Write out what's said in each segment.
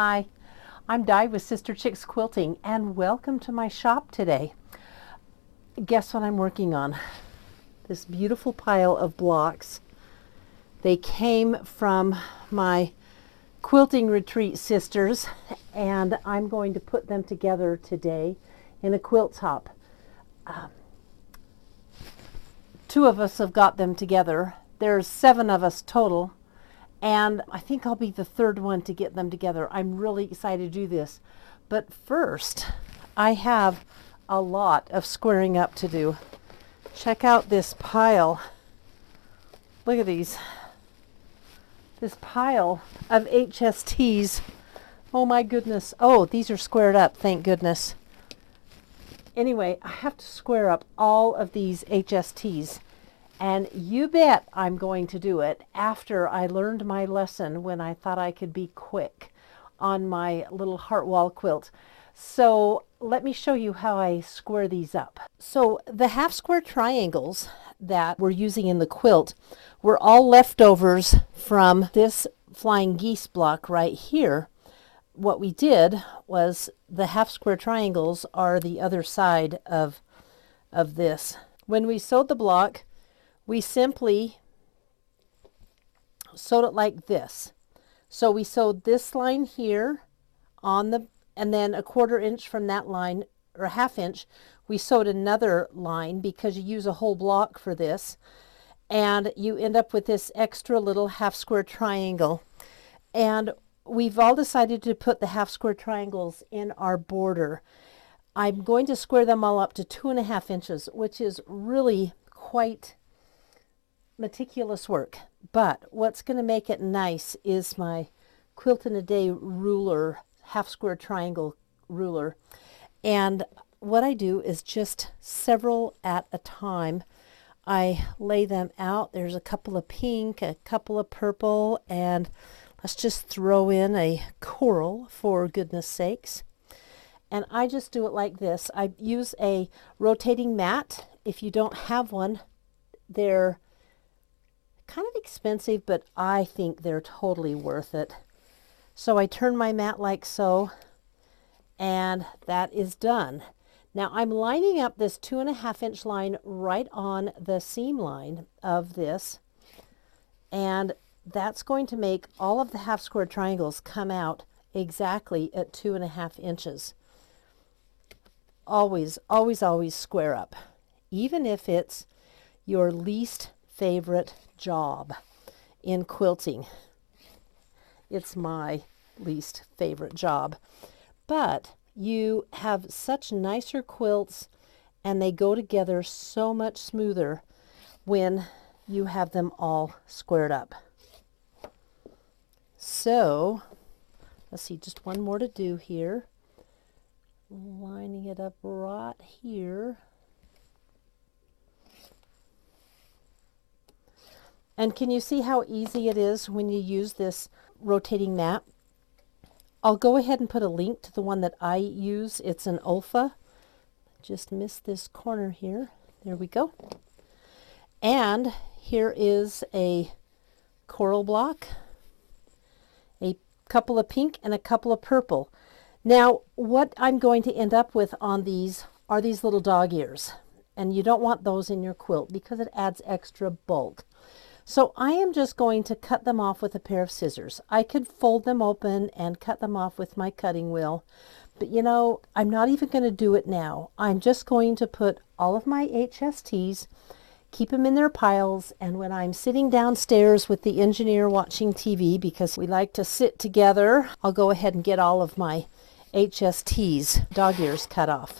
Hi, I'm Di with Sister Chicks Quilting, and welcome to my shop today. Guess what I'm working on? This beautiful pile of blocks. They came from my Quilting Retreat sisters, and I'm going to put them together today in a quilt top. Two of us have got them together. There's 7 of us total, and I think I'll be the third one to get them together. I'm really excited to do this. But first, I have a lot of squaring up to do. Check out this pile. Look at these. This pile of HSTs. Oh my goodness. Oh, these are squared up, thank goodness. Anyway, I have to square up all of these HSTs. And you bet I'm going to do it after I learned my lesson when I thought I could be quick on my little heart wall quilt. So let me show you how I square these up. So the half square triangles that we're using in the quilt were all leftovers from this flying geese block right here. What we did was the half square triangles are the other side of this. When we sewed the block, we simply sewed it like this. So we sewed this line here on the, and then a 1/4 inch from that line, or a 1/2 inch, we sewed another line because you use a whole block for this. And you end up with this extra little half square triangle. And we've all decided to put the half square triangles in our border. I'm going to square them all up to 2.5 inches, which is really quite meticulous work. But what's going to make it nice is my Quilt in a Day ruler, half square triangle ruler. And what I do is just several at a time. I lay them out. There's a couple of pink, a couple of purple, and let's just throw in a coral for goodness sakes. And I just do it like this. I use a rotating mat. If you don't have one, they're kind of expensive, but I think they're totally worth it. So I turn my mat like so, and that is done. Now I'm lining up this 2.5 inch line right on the seam line of this, and that's going to make all of the half square triangles come out exactly at 2.5 inches. Always, always, always square up, even if it's your least favorite job in quilting. It's my least favorite job, but you have such nicer quilts and they go together so much smoother when you have them all squared up. So let's see, just one more to do here. Lining it up right here. And can you see how easy it is when you use this rotating mat? I'll go ahead and put a link to the one that I use. It's an Olfa. Just missed this corner here. There we go. And here is a coral block, a couple of pink and a couple of purple. Now, what I'm going to end up with on these are these little dog ears. And you don't want those in your quilt because it adds extra bulk. So I am just going to cut them off with a pair of scissors. I could fold them open and cut them off with my cutting wheel, but you know, I'm not even going to do it now. I'm just going to put all of my HSTs, keep them in their piles, and when I'm sitting downstairs with the engineer watching TV, because we like to sit together, I'll go ahead and get all of my HSTs, dog ears, cut off.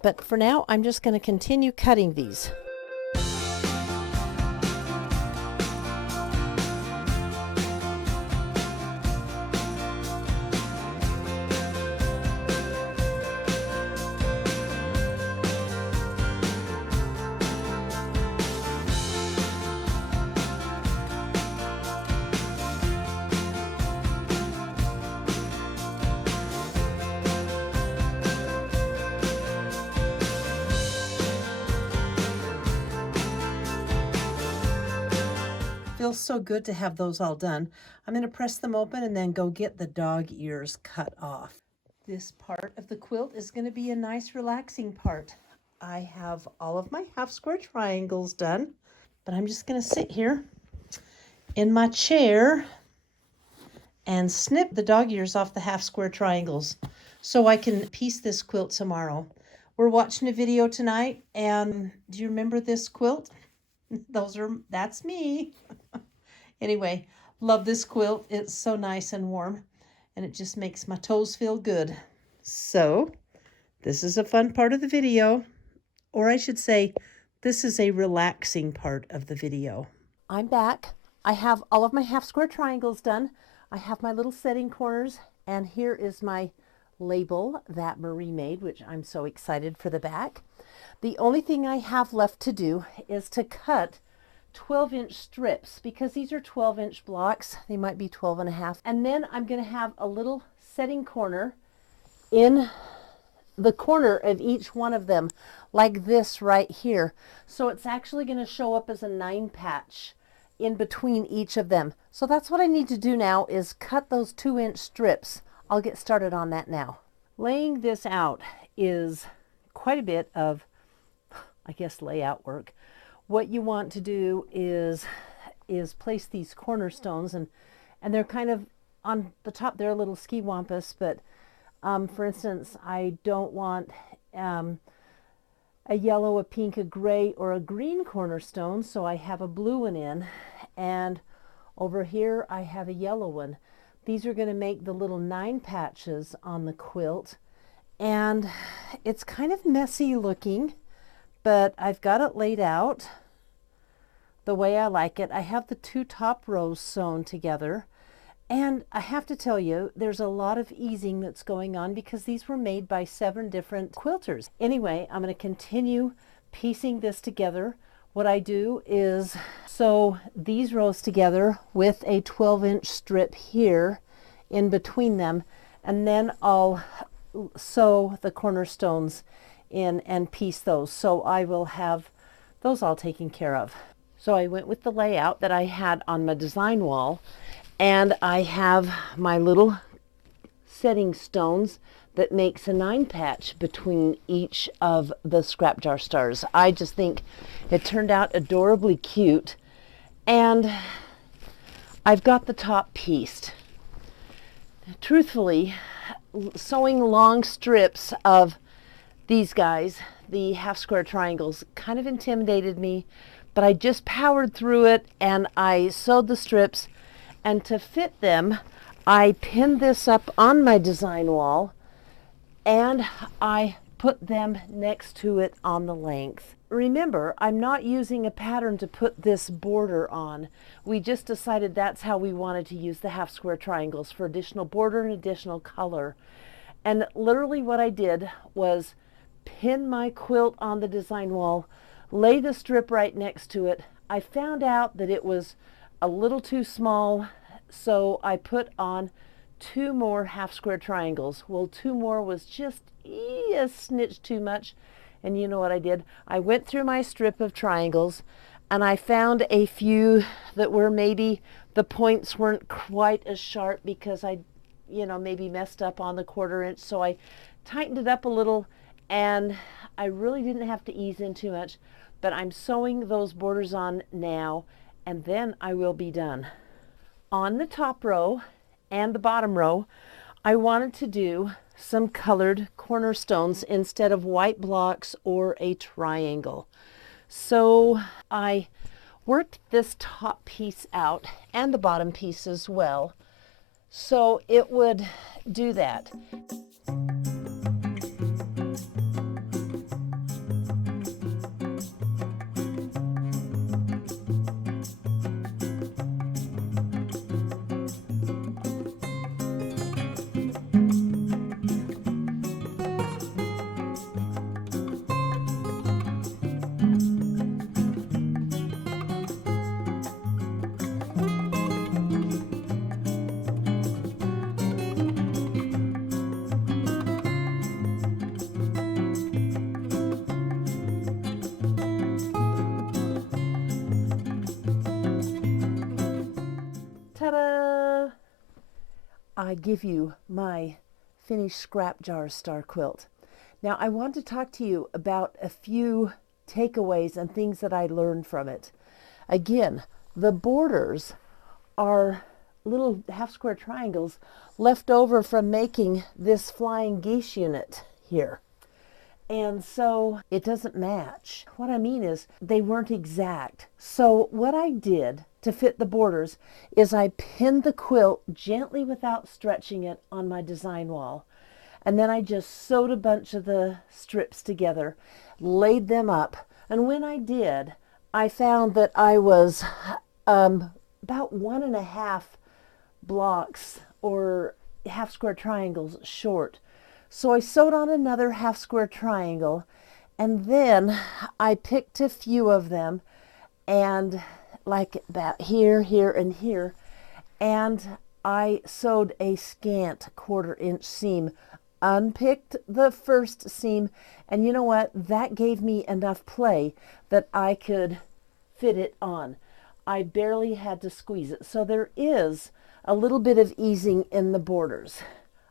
But for now, I'm just going to continue cutting these. feels so good to have those all done. I'm going to press them open and then go get the dog ears cut off. This part of the quilt is going to be a nice relaxing part. I have all of my half square triangles done, but I'm just going to sit here in my chair and snip the dog ears off the half square triangles so I can piece this quilt tomorrow. We're watching a video tonight, and do you remember this quilt? That's me. Anyway, love this quilt. It's so nice and warm, and it just makes my toes feel good. So this is a fun part of the video, or I should say, this is a relaxing part of the video. I'm back. I have all of my half square triangles done. I have my little setting corners, and here is my label that Marie made, which I'm so excited for the back. The only thing I have left to do is to cut 12-inch strips, because these are 12-inch blocks. They might be 12 and a half. And then I'm going to have a little setting corner in the corner of each one of them, like this right here. So it's actually going to show up as a 9 patch in between each of them. So that's what I need to do now, is cut those 2-inch strips. I'll get started on that now. Laying this out is quite a bit of, I guess, layout work. What you want to do is place these cornerstones, and they're kind of on the top. They're a little ski-wampus, but for instance, I don't want a yellow, a pink, a gray, or a green cornerstone, so I have a blue one in, and over here I have a yellow one. These are going to make the little 9 patches on the quilt, and it's kind of messy looking, but I've got it laid out the way I like it. I have the 2 top rows sewn together, and I have to tell you, there's a lot of easing that's going on because these were made by 7 different quilters. Anyway, I'm going to continue piecing this together. What I do is sew these rows together with a 12-inch strip here in between them, and then I'll sew the cornerstones in and piece those. So I will have those all taken care of. So I went with the layout that I had on my design wall, and I have my little setting stones that makes a 9 patch between each of the scrap jar stars. I just think it turned out adorably cute, and I've got the top pieced. Truthfully, sewing long strips of these guys, the half square triangles, kind of intimidated me, but I just powered through it, and I sewed the strips, and to fit them, I pinned this up on my design wall, and I put them next to it on the length. Remember, I'm not using a pattern to put this border on. We just decided that's how we wanted to use the half square triangles, for additional border and additional color. And literally what I did was pin my quilt on the design wall, lay the strip right next to it. I found out that it was a little too small, so I put on 2 more half square triangles. Well, 2 more was just a snitch too much. And you know what I did? I went through my strip of triangles, and I found a few that were maybe the points weren't quite as sharp because I, maybe messed up on the 1/4 inch. So I tightened it up a little, and I really didn't have to ease in too much. But I'm sewing those borders on now, and then I will be done. On the top row and the bottom row, I wanted to do some colored cornerstones instead of white blocks or a triangle. So I worked this top piece out, and the bottom piece as well, so it would do that. I give you my finished scrap jar star quilt. Now I want to talk to you about a few takeaways and things that I learned from it. Again, the borders are little half square triangles left over from making this flying geese unit here. And so it doesn't match. What I mean is they weren't exact. So what I did to fit the borders is I pinned the quilt gently without stretching it on my design wall. And then I just sewed a bunch of the strips together, laid them up. And when I did, I found that I was about 1.5 blocks or half square triangles short. So I sewed on another half square triangle, and then I picked a few of them, and like about here, here, and here, and I sewed a scant 1/4 inch seam, unpicked the first seam, and you know what? That gave me enough play that I could fit it on. I barely had to squeeze it. So there is a little bit of easing in the borders.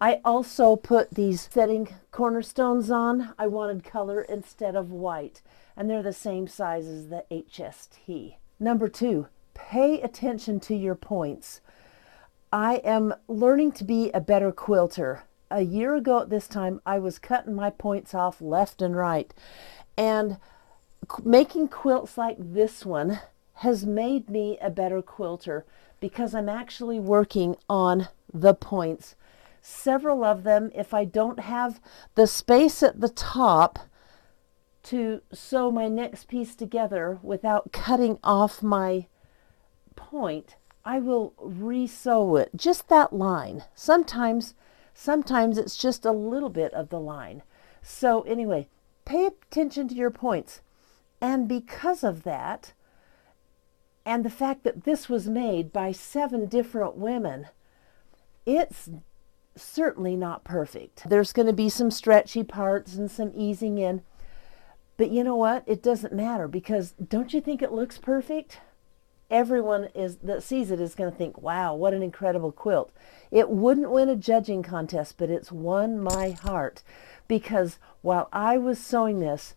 I also put these setting cornerstones on. I wanted color instead of white, and they're the same size as the HST. Number 2, pay attention to your points. I am learning to be a better quilter. A year ago at this time, I was cutting my points off left and right, and making quilts like this one has made me a better quilter because I'm actually working on the points. Several of them, if I don't have the space at the top to sew my next piece together without cutting off my point, I will re-sew it, just that line. Sometimes it's just a little bit of the line. So anyway, pay attention to your points. And because of that, and the fact that this was made by 7 different women, it's certainly not perfect. There's going to be some stretchy parts and some easing in. But you know what? It doesn't matter, because don't you think it looks perfect? Everyone that sees it is going to think, wow, what an incredible quilt. It wouldn't win a judging contest, but it's won my heart, because while I was sewing this,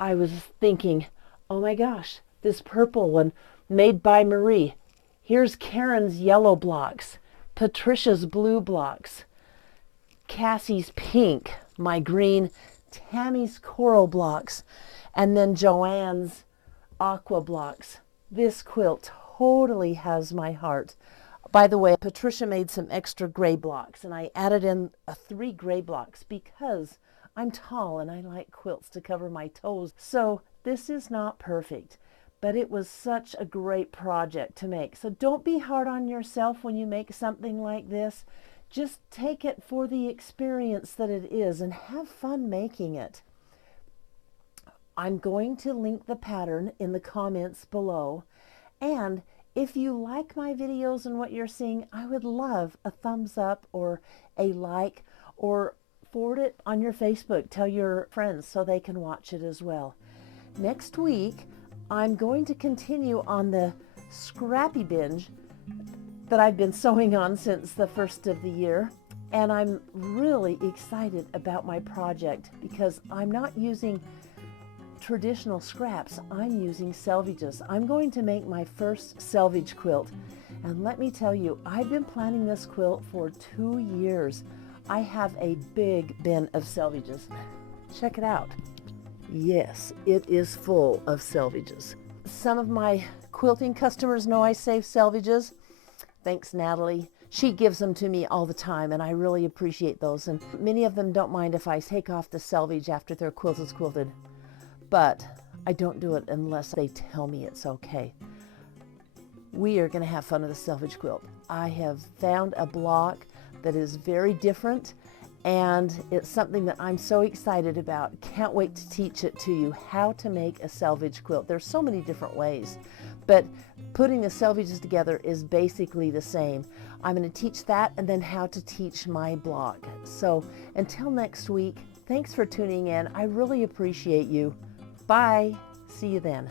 I was thinking, oh my gosh, this purple one made by Marie. Here's Karen's yellow blocks, Patricia's blue blocks, Cassie's pink, my green, Tammy's coral blocks, and then Joanne's aqua blocks. This quilt totally has my heart. By the way, Patricia made some extra gray blocks, and I added in 3 gray blocks because I'm tall and I like quilts to cover my toes. So this is not perfect, but it was such a great project to make. So don't be hard on yourself when you make something like this. Just take it for the experience that it is and have fun making it. I'm going to link the pattern in the comments below. And if you like my videos and what you're seeing, I would love a thumbs up or a like, or forward it on your Facebook. Tell your friends so they can watch it as well. Next week, I'm going to continue on the scrappy binge that I've been sewing on since the first of the year. And I'm really excited about my project because I'm not using traditional scraps, I'm using selvages. I'm going to make my first selvage quilt. And let me tell you, I've been planning this quilt for 2 years. I have a big bin of selvages. Check it out. Yes, it is full of selvages. Some of my quilting customers know I save selvages. Thanks, Natalie. She gives them to me all the time, and I really appreciate those. And many of them don't mind if I take off the selvage after their quilt is quilted. But I don't do it unless they tell me it's okay. We are going to have fun with the selvage quilt. I have found a block that is very different, and it's something that I'm so excited about. Can't wait to teach it to you, how to make a selvage quilt. There's so many different ways, but putting the selvages together is basically the same. I'm going to teach that, and then how to teach my block. So until next week, thanks for tuning in. I really appreciate you. Bye. See you then.